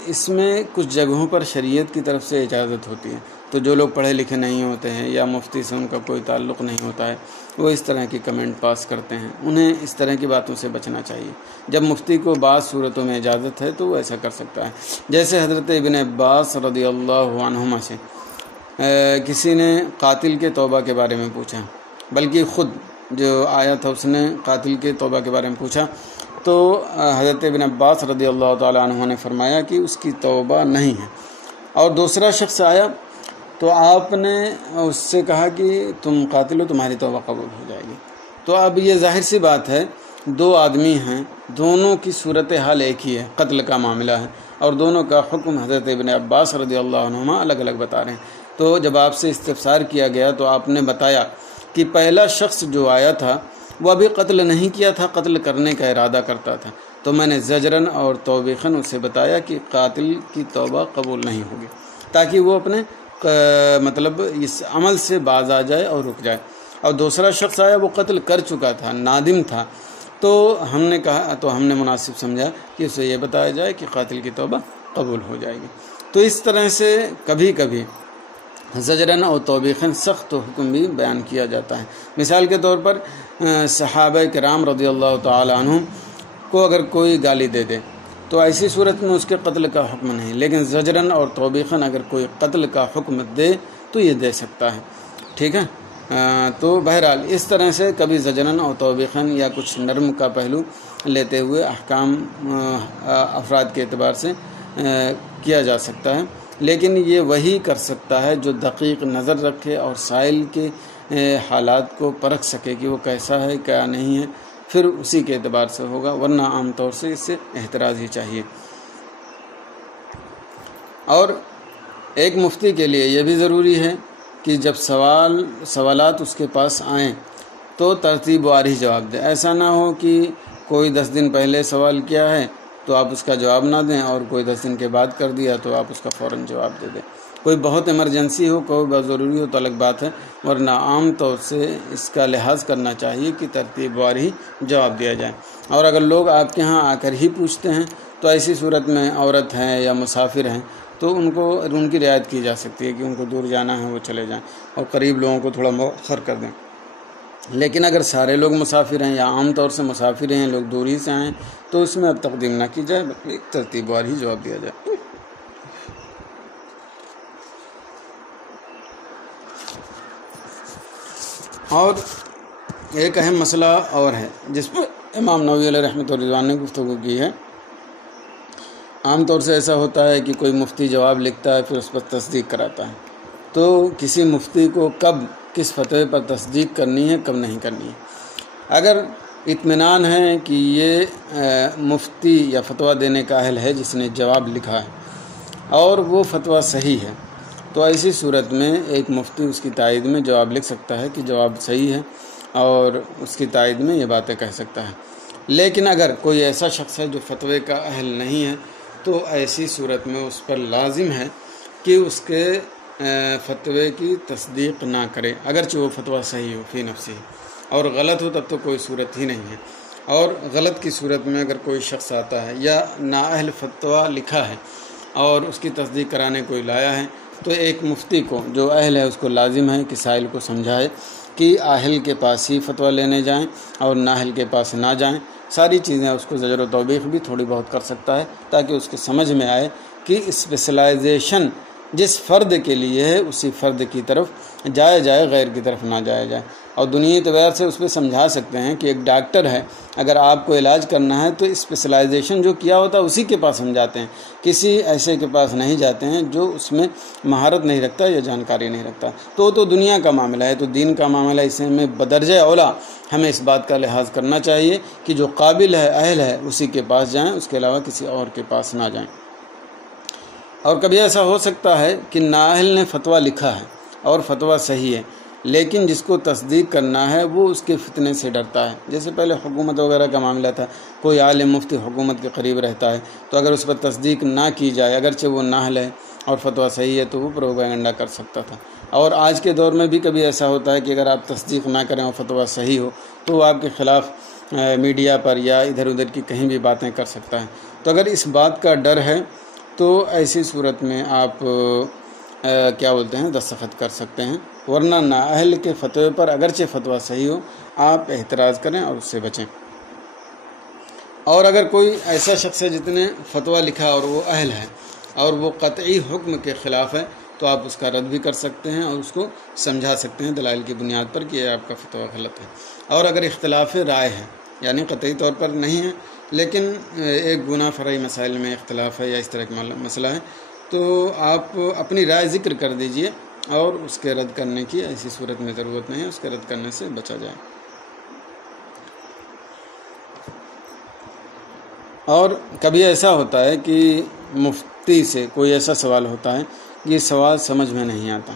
اس میں کچھ جگہوں پر شریعت کی طرف سے اجازت ہوتی ہے. تو جو لوگ پڑھے لکھے نہیں ہوتے ہیں یا مفتی سے ان کا کوئی تعلق نہیں ہوتا ہے وہ اس طرح کی کمنٹ پاس کرتے ہیں، انہیں اس طرح کی باتوں سے بچنا چاہیے. جب مفتی کو بعض صورتوں میں اجازت ہے تو وہ ایسا کر سکتا ہے. جیسے حضرت ابن عباس رضی اللہ عنہما سے کسی نے قاتل کے توبہ کے بارے میں پوچھا، بلکہ خود جو آیا تھا اس نے قاتل کے توبہ کے بارے میں پوچھا، تو حضرت ابن عباس رضی اللہ تعالی عنہ نے فرمایا کہ اس کی توبہ نہیں ہے. اور دوسرا شخص آیا تو آپ نے اس سے کہا کہ تم قاتل ہو، تمہاری توبہ قبول ہو جائے گی. تو اب یہ ظاہر سی بات ہے، 2 آدمی ہیں، دونوں کی صورتحال ایک ہی ہے، قتل کا معاملہ ہے، اور دونوں کا حکم حضرت ابن عباس رضی اللہ عنہما الگ الگ بتا رہے ہیں. تو جب آپ سے استفسار کیا گیا تو آپ نے بتایا کہ پہلا شخص جو آیا تھا وہ ابھی قتل نہیں کیا تھا، قتل کرنے کا ارادہ کرتا تھا. تو میں نے زجرن اور توبیخن اسے بتایا کہ قاتل کی توبہ قبول نہیں ہوگی، تاکہ وہ اپنے مطلب اس عمل سے باز آ جائے اور رک جائے. اور دوسرا شخص آیا وہ قتل کر چکا تھا، نادم تھا، تو ہم نے مناسب سمجھا کہ اسے یہ بتایا جائے کہ قاتل کی توبہ قبول ہو جائے گی. تو اس طرح سے کبھی کبھی زجرن اور توبیخن سخت حکم بھی بیان کیا جاتا ہے. مثال کے طور پر صحابہ کرام رضی اللہ تعالی عنہم کو اگر کوئی گالی دے دے تو ایسی صورت میں اس کے قتل کا حکم نہیں، لیکن زجرن اور توبیخن اگر کوئی قتل کا حکم دے تو یہ دے سکتا ہے. ٹھیک ہے. تو بہرحال اس طرح سے کبھی زجرن اور توبیخن یا کچھ نرم کا پہلو لیتے ہوئے احکام افراد کے اعتبار سے کیا جا سکتا ہے، لیکن یہ وہی کر سکتا ہے جو دقیق نظر رکھے اور سائل کے حالات کو پرکھ سکے کہ وہ کیسا ہے کیا نہیں ہے، پھر اسی کے اعتبار سے ہوگا، ورنہ عام طور سے اس سے احتراز ہی چاہیے۔ اور ایک مفتی کے لیے یہ بھی ضروری ہے کہ جب سوالات اس کے پاس آئیں تو ترتیب وار ہی جواب دے۔ ایسا نہ ہو کہ کوئی 10 دن پہلے سوال کیا ہے تو آپ اس کا جواب نہ دیں، اور کوئی 10 دن کے بعد کر دیا تو آپ اس کا فوراً جواب دے دیں۔ کوئی بہت ایمرجنسی ہو، کوئی بہت ضروری ہو تو الگ بات ہے، ورنہ عام طور سے اس کا لحاظ کرنا چاہیے کہ ترتیب وار ہی جواب دیا جائے۔ اور اگر لوگ آپ کے ہاں آ کر ہی پوچھتے ہیں تو ایسی صورت میں عورت ہیں یا مسافر ہیں تو ان کی رعایت کی جا سکتی ہے کہ ان کو دور جانا ہے وہ چلے جائیں، اور قریب لوگوں کو تھوڑا مؤخر کر دیں۔ لیکن اگر سارے لوگ مسافر ہیں یا عام طور سے مسافر ہیں، لوگ دور ہی سے آئیں، تو اس میں اب تقدیم نہ کی جائے بلکہ ترتیب وار ہی جواب دیا جائے۔ اور ایک اہم مسئلہ اور ہے جس پر امام نووی علیہ رحمۃ الرضوان نے گفتگو کی ہے۔ عام طور سے ایسا ہوتا ہے کہ کوئی مفتی جواب لکھتا ہے پھر اس پر تصدیق کراتا ہے، تو کسی مفتی کو کب کس فتوے پر تصدیق کرنی ہے کب نہیں کرنی ہے۔ اگر اطمینان ہے کہ یہ مفتی یا فتویٰ دینے کا اہل ہے جس نے جواب لکھا ہے اور وہ فتویٰ صحیح ہے، تو ایسی صورت میں ایک مفتی اس کی تائید میں جواب لکھ سکتا ہے کہ جواب صحیح ہے، اور اس کی تائید میں یہ باتیں کہہ سکتا ہے۔ لیکن اگر کوئی ایسا شخص ہے جو فتوے کا اہل نہیں ہے تو ایسی صورت میں اس پر لازم ہے کہ اس کے فتوے کی تصدیق نہ کرے، اگرچہ وہ فتویٰ صحیح ہو فی نفسی، اور غلط ہو تب تو کوئی صورت ہی نہیں ہے۔ اور غلط کی صورت میں اگر کوئی شخص آتا ہے یا نااہل فتویٰ لکھا ہے اور اس کی تصدیق کرانے کوئی لایا ہے، تو ایک مفتی کو جو اہل ہے اس کو لازم ہے کہ سائل کو سمجھائے کہ اہل کے پاس ہی فتویٰ لینے جائیں اور نااہل کے پاس نہ جائیں۔ ساری چیزیں اس کو زجر و توبیخ بھی تھوڑی بہت کر سکتا ہے تاکہ اس کے سمجھ میں آئے کہ اسپیشلائزیشن جس فرد کے لیے ہے اسی فرد کی طرف جائے، غیر کی طرف نہ جائے۔ اور دنیا اعتبار سے اس پہ سمجھا سکتے ہیں کہ ایک ڈاکٹر ہے، اگر آپ کو علاج کرنا ہے تو اسپیشلائزیشن جو کیا ہوتا ہے اسی کے پاس ہم جاتے ہیں، کسی ایسے کے پاس نہیں جاتے ہیں جو اس میں مہارت نہیں رکھتا یا جانکاری نہیں رکھتا۔ تو دنیا کا معاملہ ہے، تو دین کا معاملہ اس میں بدرجہ اولا ہمیں اس بات کا لحاظ کرنا چاہیے کہ جو قابل ہے اہل ہے اسی کے پاس جائیں، اس کے علاوہ کسی اور کے پاس نہ جائیں۔ اور کبھی ایسا ہو سکتا ہے کہ نااہل نے فتویٰ لکھا ہے اور فتویٰ صحیح ہے، لیکن جس کو تصدیق کرنا ہے وہ اس کے فتنے سے ڈرتا ہے۔ جیسے پہلے حکومت وغیرہ کا معاملہ تھا، کوئی عالم مفتی حکومت کے قریب رہتا ہے، تو اگر اس پر تصدیق نہ کی جائے، اگرچہ وہ نااہل ہے اور فتویٰ صحیح ہے، تو وہ پروپیگنڈا کر سکتا تھا۔ اور آج کے دور میں بھی کبھی ایسا ہوتا ہے کہ اگر آپ تصدیق نہ کریں اور فتویٰ صحیح ہو تو وہ آپ کے خلاف میڈیا پر یا ادھر ادھر کی کہیں بھی باتیں کر سکتا ہے۔ تو اگر اس بات کا ڈر ہے تو ایسی صورت میں آپ کیا بولتے ہیں دستخط کر سکتے ہیں، ورنہ نااہل کے فتوے پر اگرچہ فتویٰ صحیح ہو آپ احتراز کریں اور اس سے بچیں۔ اور اگر کوئی ایسا شخص ہے جس نے فتویٰ لکھا اور وہ اہل ہے اور وہ قطعی حکم کے خلاف ہے، تو آپ اس کا رد بھی کر سکتے ہیں اور اس کو سمجھا سکتے ہیں دلائل کی بنیاد پر کہ یہ آپ کا فتویٰ غلط ہے۔ اور اگر اختلاف رائے ہے، یعنی قطعی طور پر نہیں ہے لیکن ایک گناہ فرعی مسائل میں اختلاف ہے یا اس طرح کا مسئلہ ہے، تو آپ اپنی رائے ذکر کر دیجئے اور اس کے رد کرنے کی ایسی صورت میں ضرورت نہیں ہے، اس کے رد کرنے سے بچا جائے۔ اور کبھی ایسا ہوتا ہے کہ مفتی سے کوئی ایسا سوال ہوتا ہے یہ سوال سمجھ میں نہیں آتا،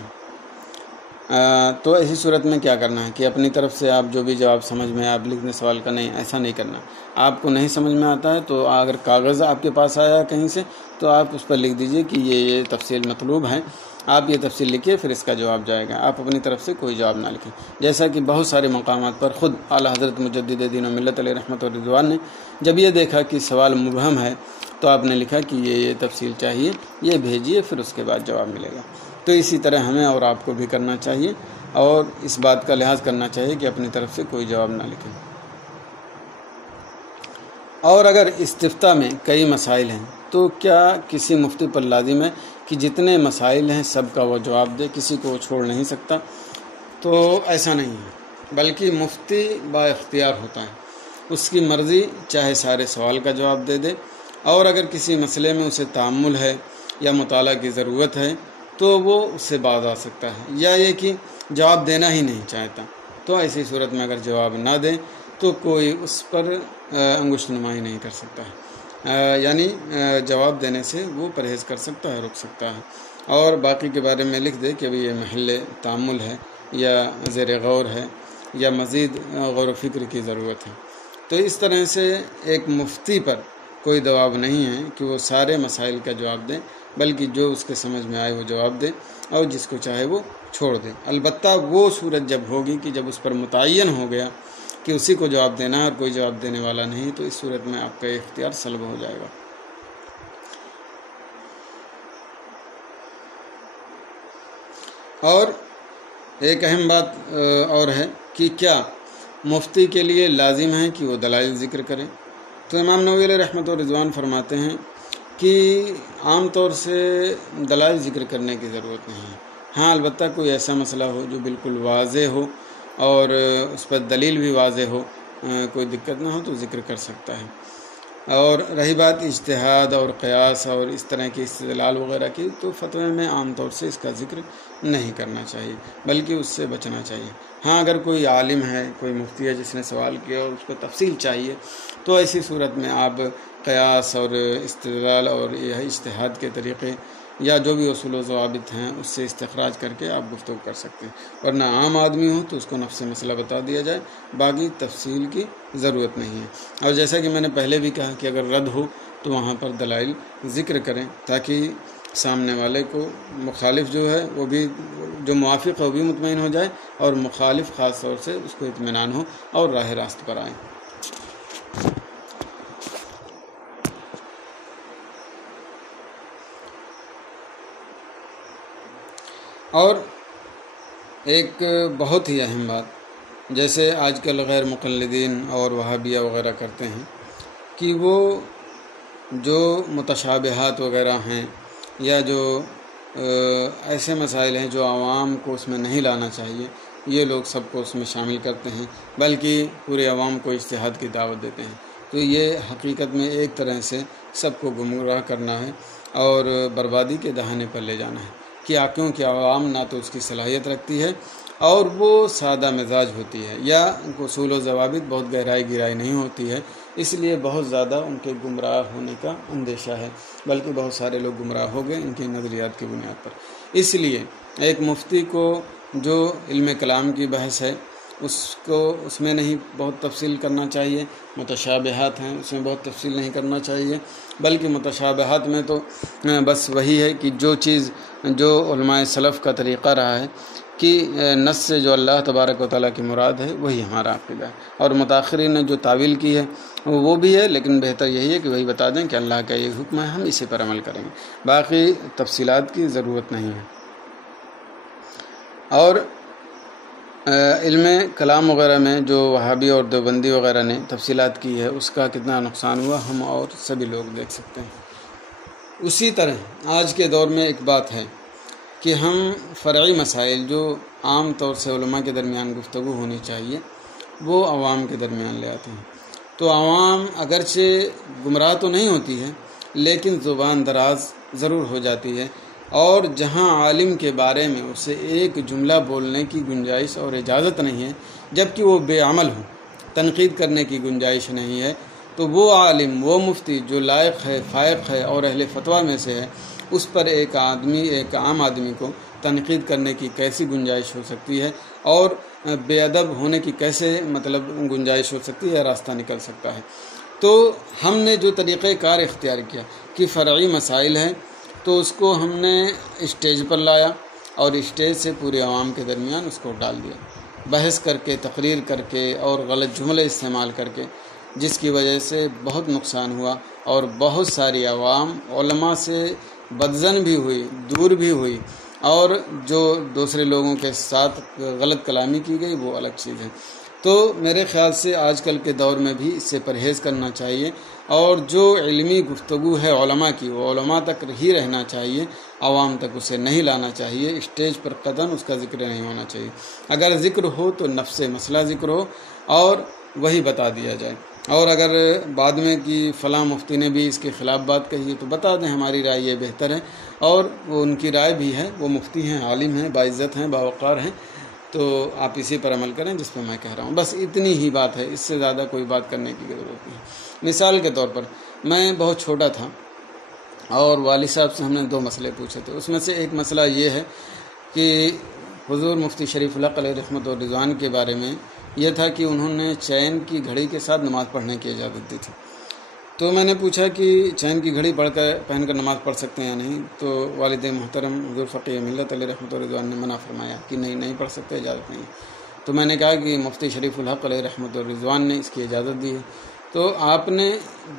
تو ایسی صورت میں کیا کرنا ہے کہ اپنی طرف سے آپ جو بھی جواب سمجھ میں آپ لکھنے سوال کا نہیں، ایسا نہیں کرنا۔ آپ کو نہیں سمجھ میں آتا ہے تو اگر کاغذ آپ کے پاس آیا کہیں سے تو آپ اس پر لکھ دیجئے کہ یہ تفصیل مطلوب ہے، آپ یہ تفصیل لکھیے، پھر اس کا جواب جائے گا۔ آپ اپنی طرف سے کوئی جواب نہ لکھیں، جیسا کہ بہت سارے مقامات پر خود اعلیٰ حضرت مجدد دین و ملت علیہ رحمۃ الرضوان نے جب یہ دیکھا کہ سوال مبہم ہے تو آپ نے لکھا کہ یہ تفصیل چاہیے، یہ بھیجیے، پھر اس کے بعد جواب ملے گا۔ تو اسی طرح ہمیں اور آپ کو بھی کرنا چاہیے اور اس بات کا لحاظ کرنا چاہیے کہ اپنی طرف سے کوئی جواب نہ لکھیں۔ اور اگر استفتاء میں کئی مسائل ہیں تو کیا کسی مفتی پر لازم ہے کہ جتنے مسائل ہیں سب کا وہ جواب دے، کسی کو وہ چھوڑ نہیں سکتا؟ تو ایسا نہیں ہے، بلکہ مفتی با اختیار ہوتا ہے، اس کی مرضی چاہے سارے سوال کا جواب دے دے، اور اگر کسی مسئلے میں اسے تأمل ہے یا مطالعہ کی ضرورت ہے تو وہ اس سے باز آ سکتا ہے، یا یہ کہ جواب دینا ہی نہیں چاہتا، تو ایسی صورت میں اگر جواب نہ دے تو کوئی اس پر انگشت نمائی نہیں کر سکتا ہے، یعنی جواب دینے سے وہ پرہیز کر سکتا ہے، رک سکتا ہے، اور باقی کے بارے میں لکھ دے کہ ابھی یہ محل تأمل ہے یا زیر غور ہے یا مزید غور و فکر کی ضرورت ہے۔ تو اس طرح سے ایک مفتی پر کوئی دباؤ نہیں ہے کہ وہ سارے مسائل کا جواب دے، بلکہ جو اس کے سمجھ میں آئے وہ جواب دے اور جس کو چاہے وہ چھوڑ دے۔ البتہ وہ صورت جب ہوگی کہ جب اس پر متعین ہو گیا کہ اسی کو جواب دینا ہے اور کوئی جواب دینے والا نہیں، تو اس صورت میں آپ کا اختیار سلب ہو جائے گا۔ اور ایک اہم بات اور ہے کہ کیا مفتی کے لیے لازم ہے کہ وہ دلائل ذکر کرے؟ تو امام نووی علیہ رحمۃ و رضوان فرماتے ہیں کہ عام طور سے دلائل ذکر کرنے کی ضرورت نہیں ہے، ہاں البتہ کوئی ایسا مسئلہ ہو جو بالکل واضح ہو اور اس پر دلیل بھی واضح ہو، کوئی دقت نہ ہو تو ذکر کر سکتا ہے۔ اور رہی بات اجتہاد اور قیاس اور اس طرح کی استدلال وغیرہ کی، تو فتوے میں عام طور سے اس کا ذکر نہیں کرنا چاہیے، بلکہ اس سے بچنا چاہیے۔ ہاں اگر کوئی عالم ہے، کوئی مفتی ہے جس نے سوال کیا اور اس کو تفصیل چاہیے، تو ایسی صورت میں آپ قیاس اور استدلال اور یہ اجتہاد کے طریقے یا جو بھی اصول و ضوابط ہیں اس سے استخراج کر کے آپ گفتگو کر سکتے ہیں، ورنہ عام آدمی ہو تو اس کو نفس مسئلہ بتا دیا جائے، باقی تفصیل کی ضرورت نہیں ہے۔ اور جیسا کہ میں نے پہلے بھی کہا کہ اگر رد ہو تو وہاں پر دلائل ذکر کریں تاکہ سامنے والے کو مخالف جو ہے وہ بھی، جو موافق ہے وہ بھی مطمئن ہو جائے، اور مخالف خاص طور سے اس کو اطمینان ہو اور راہ راست پر آئیں۔ اور ایک بہت ہی اہم بات، جیسے آج کل غیر مقلدین اور وہابیہ وغیرہ کرتے ہیں کہ وہ جو متشابہات وغیرہ ہیں یا جو ایسے مسائل ہیں جو عوام کو اس میں نہیں لانا چاہیے، یہ لوگ سب کو اس میں شامل کرتے ہیں، بلکہ پورے عوام کو اجتہاد کی دعوت دیتے ہیں۔ تو یہ حقیقت میں ایک طرح سے سب کو گمراہ کرنا ہے اور بربادی کے دہانے پر لے جانا ہے، کیونکہ عوام نہ تو اس کی صلاحیت رکھتی ہے اور وہ سادہ مزاج ہوتی ہے، یا اصول و ضوابط بہت گہرائی نہیں ہوتی ہے، اس لیے بہت زیادہ ان کے گمراہ ہونے کا اندیشہ ہے، بلکہ بہت سارے لوگ گمراہ ہو گئے ان کے نظریات کی بنیاد پر۔ اس لیے ایک مفتی کو جو علم کلام کی بحث ہے اس میں نہیں بہت تفصیل کرنا چاہیے، متشابہات ہیں اس میں بہت تفصیل نہیں کرنا چاہیے، بلکہ متشابہات میں تو بس وہی ہے کہ جو چیز جو علماء سلف کا طریقہ رہا ہے کہ نص سے جو اللہ تبارک و تعالیٰ کی مراد ہے وہی ہمارا عقیدہ ہے، اور متاخرین نے جو تعویل کی ہے وہ بھی ہے، لیکن بہتر یہی ہے کہ وہی بتا دیں کہ اللہ کا یہ حکم ہے، ہم اسی پر عمل کریں گے، باقی تفصیلات کی ضرورت نہیں ہے۔ اور علم کلام وغیرہ میں جو وہابی اور دیوبندی وغیرہ نے تفصیلات کی ہے اس کا کتنا نقصان ہوا ہم اور سبھی لوگ دیکھ سکتے ہیں۔ اسی طرح آج کے دور میں ایک بات ہے کہ ہم فرعی مسائل جو عام طور سے علماء کے درمیان گفتگو ہونی چاہیے وہ عوام کے درمیان لے آتے ہیں، تو عوام اگرچہ گمراہ تو نہیں ہوتی ہے لیکن زبان دراز ضرور ہو جاتی ہے، اور جہاں عالم کے بارے میں اسے ایک جملہ بولنے کی گنجائش اور اجازت نہیں ہے جبکہ وہ بے عمل ہو، تنقید کرنے کی گنجائش نہیں ہے، تو وہ عالم، وہ مفتی جو لائق ہے، فائق ہے اور اہل فتویٰ میں سے ہے، اس پر ایک عام آدمی کو تنقید کرنے کی کیسی گنجائش ہو سکتی ہے، اور بے ادب ہونے کی کیسے گنجائش ہو سکتی ہے، راستہ نکل سکتا ہے۔ تو ہم نے جو طریقہ کار اختیار کیا کہ فرعی مسائل ہیں تو اس کو ہم نے اسٹیج پر لایا اور اسٹیج سے پورے عوام کے درمیان اس کو ڈال دیا، بحث کر کے، تقریر کر کے اور غلط جملے استعمال کر کے، جس کی وجہ سے بہت نقصان ہوا اور بہت ساری عوام علماء سے بدظن بھی ہوئی، دور بھی ہوئی، اور جو دوسرے لوگوں کے ساتھ غلط کلامی کی گئی وہ الگ چیز ہے۔ تو میرے خیال سے آج کل کے دور میں بھی اس سے پرہیز کرنا چاہیے، اور جو علمی گفتگو ہے علماء کی وہ علماء تک ہی رہنا چاہیے، عوام تک اسے نہیں لانا چاہیے، اسٹیج پر قطعاً اس کا ذکر نہیں ہونا چاہیے۔ اگر ذکر ہو تو نفس مسئلہ ذکر ہو اور وہی بتا دیا جائے، اور اگر بعد میں کہ فلاں مفتی نے بھی اس کے خلاف بات کہی ہے تو بتا دیں ہماری رائے یہ بہتر ہے، اور وہ ان کی رائے بھی ہے، وہ مفتی ہیں، عالم ہیں، باعزت ہیں، باوقار ہیں، تو آپ اسی پر عمل کریں جس پہ میں کہہ رہا ہوں۔ بس اتنی ہی بات ہے، اس سے زیادہ کوئی بات کرنے کی ضرورت نہیں۔ مثال کے طور پر میں بہت چھوٹا تھا اور والد صاحب سے ہم نے 2 مسئلے پوچھے تھے۔ اس میں سے ایک مسئلہ یہ ہے کہ حضور مفتی شریف الحق علیہ رحمت و رضوان کے بارے میں یہ تھا کہ انہوں نے چین کی گھڑی کے ساتھ نماز پڑھنے کی اجازت دی تھی۔ تو میں نے پوچھا کہ چین کی گھڑی پہن کر نماز پڑھ سکتے ہیں یا نہیں، تو والد محترم حضور فقیہ ملت علیہ رحمت و رضوان نے منع فرمایا کہ نہیں پڑھ سکتے، اجازت نہیں۔ تو میں نے کہا کہ مفتی شریف الحق علیہ رحمت و رضوان نے اس کی اجازت دی ہے، تو آپ نے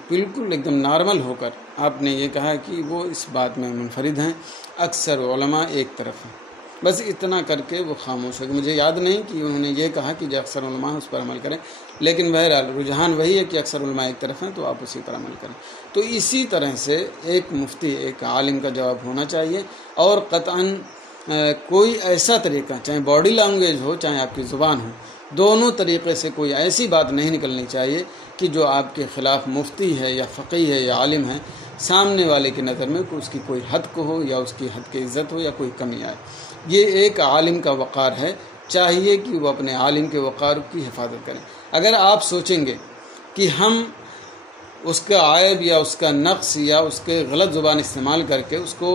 بالکل ایک دم نارمل ہو کر آپ نے یہ کہا کہ وہ اس بات میں منفرد ہیں، اکثر علماء ایک طرف ہیں۔ بس اتنا کر کے وہ خاموش ہو گئے۔ مجھے یاد نہیں کہ انہوں نے یہ کہا کہ جو اکثر علماء اس پر عمل کریں، لیکن بہرحال رجحان وہی ہے کہ اکثر علماء ایک طرف ہیں، تو آپ اسی پر عمل کریں۔ تو اسی طرح سے ایک مفتی، ایک عالم کا جواب ہونا چاہیے، اور قطعاً کوئی ایسا طریقہ، چاہے باڈی لینگویج ہو چاہے آپ کی زبان ہو، دونوں طریقے سے کوئی ایسی بات نہیں نکلنی چاہیے کہ جو آپ کے خلاف مفتی ہے یا فقیہ ہے یا عالم ہے، سامنے والے کی نظر میں اس کی کوئی حد کو ہو یا اس کی حد کی عزت ہو یا کوئی کمی آئے۔ یہ ایک عالم کا وقار ہے، چاہیے کہ وہ اپنے عالم کے وقار کی حفاظت کریں۔ اگر آپ سوچیں گے کہ ہم اس کا عیب یا اس کا نقص یا اس کے غلط زبان استعمال کر کے اس کو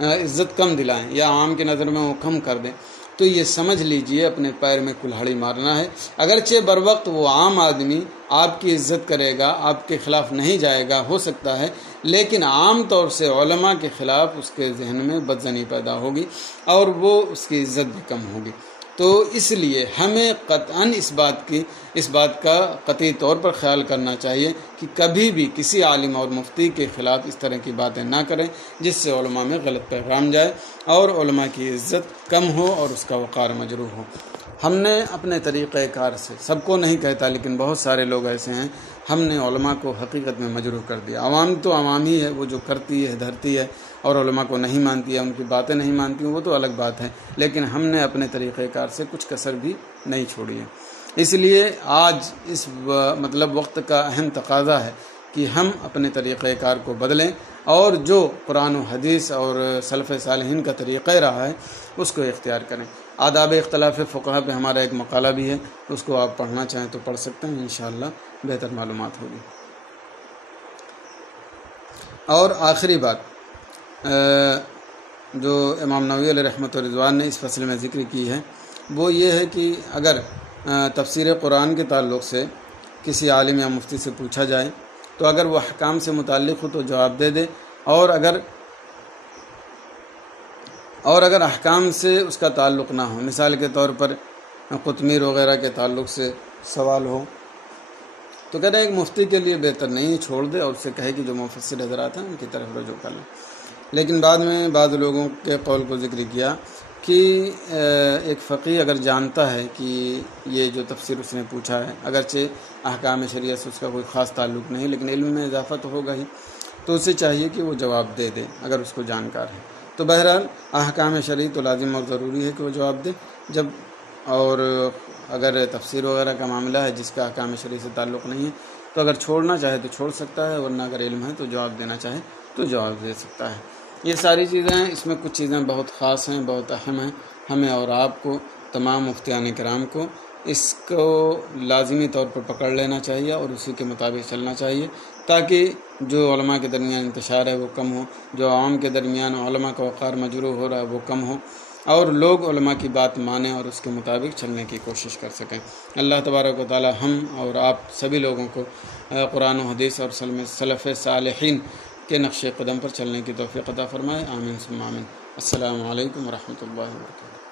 عزت کم دلائیں یا عام کی نظر میں وہ کم کر دیں، تو یہ سمجھ لیجئے اپنے پیر میں کلہاڑی مارنا ہے۔ اگرچہ بروقت وہ عام آدمی آپ کی عزت کرے گا، آپ کے خلاف نہیں جائے گا، ہو سکتا ہے، لیکن عام طور سے علماء کے خلاف اس کے ذہن میں بدظنی پیدا ہوگی اور وہ اس کی عزت بھی کم ہوگی۔ تو اس لیے ہمیں قطعاً اس بات کا قطعی طور پر خیال کرنا چاہیے کہ کبھی بھی کسی عالم اور مفتی کے خلاف اس طرح کی باتیں نہ کریں جس سے علماء میں غلط پیغام جائے اور علماء کی عزت کم ہو اور اس کا وقار مجروح ہو۔ ہم نے اپنے طریقہ کار سے، سب کو نہیں کہتا لیکن بہت سارے لوگ ایسے ہیں، ہم نے علماء کو حقیقت میں مجروح کر دیا۔ عوام تو عوام ہی ہے، وہ جو کرتی ہے دھرتی ہے اور علماء کو نہیں مانتی ہے، ان کی باتیں نہیں مانتی ہیں، وہ تو الگ بات ہے، لیکن ہم نے اپنے طریقہ کار سے کچھ کسر بھی نہیں چھوڑی ہے۔ اس لیے آج اس وقت کا اہم تقاضا ہے کہ ہم اپنے طریقہ کار کو بدلیں اور جو قرآن و حدیث اور سلف صالحین کا طریقہ رہا ہے اس کو اختیار کریں۔ آداب اختلاف فقہا پہ ہمارا ایک مقالہ بھی ہے، اس کو آپ پڑھنا چاہیں تو پڑھ سکتے ہیں، انشاءاللہ بہتر معلومات ہوگی۔ اور آخری بات جو امام نووی علیہ رحمۃ رضوان نے اس فصل میں ذکر کی ہے وہ یہ ہے کہ اگر تفسیر قرآن کے تعلق سے کسی عالم یا مفتی سے پوچھا جائے تو اگر وہ احکام سے متعلق ہو تو جواب دے دے، اور اگر احکام سے اس کا تعلق نہ ہو، مثال کے طور پر قطمیر وغیرہ کے تعلق سے سوال ہو، تو کہتے ہیں ایک مفتی کے لیے بہتر نہیں، چھوڑ دے اور اسے کہے کہ جو مفسر حضرات ہیں ان کی طرف رجوع کر لیں۔ لیکن بعد میں بعض لوگوں کے قول کو ذکر کیا کہ ایک فقیہ اگر جانتا ہے کہ یہ جو تفسیر اس نے پوچھا ہے اگرچہ احکام شریعت سے اس کا کوئی خاص تعلق نہیں لیکن علم میں اضافہ تو ہوگا ہی، تو اسے چاہیے کہ وہ جواب دے دے اگر اس کو جانکار ہے۔ تو بہرحال احکام شرعی تو لازم اور ضروری ہے کہ وہ جواب دے، اور اگر تفسیر وغیرہ کا معاملہ ہے جس کا احکام شرعی سے تعلق نہیں ہے تو اگر چھوڑنا چاہے تو چھوڑ سکتا ہے، ورنہ اگر علم ہے تو جواب دینا چاہے تو جواب دے سکتا ہے۔ یہ ساری چیزیں ہیں، اس میں کچھ چیزیں بہت خاص ہیں، بہت اہم ہیں، ہمیں اور آپ کو تمام مفتیان کرام کو اس کو لازمی طور پر پکڑ لینا چاہیے اور اسی کے مطابق چلنا چاہیے تاکہ جو علماء کے درمیان انتشار ہے وہ کم ہو، جو عوام کے درمیان علماء کا وقار مجروح ہو رہا ہے وہ کم ہو، اور لوگ علماء کی بات مانیں اور اس کے مطابق چلنے کی کوشش کر سکیں۔ اللہ تبارک و تعالی ہم اور آپ سبھی لوگوں کو قرآن و حدیث اور سلف صالحین کے نقش قدم پر چلنے کی توفیق عطا فرمائے، آمین ثم آمین۔ السلام علیکم ورحمۃ اللہ وبرکاتہ۔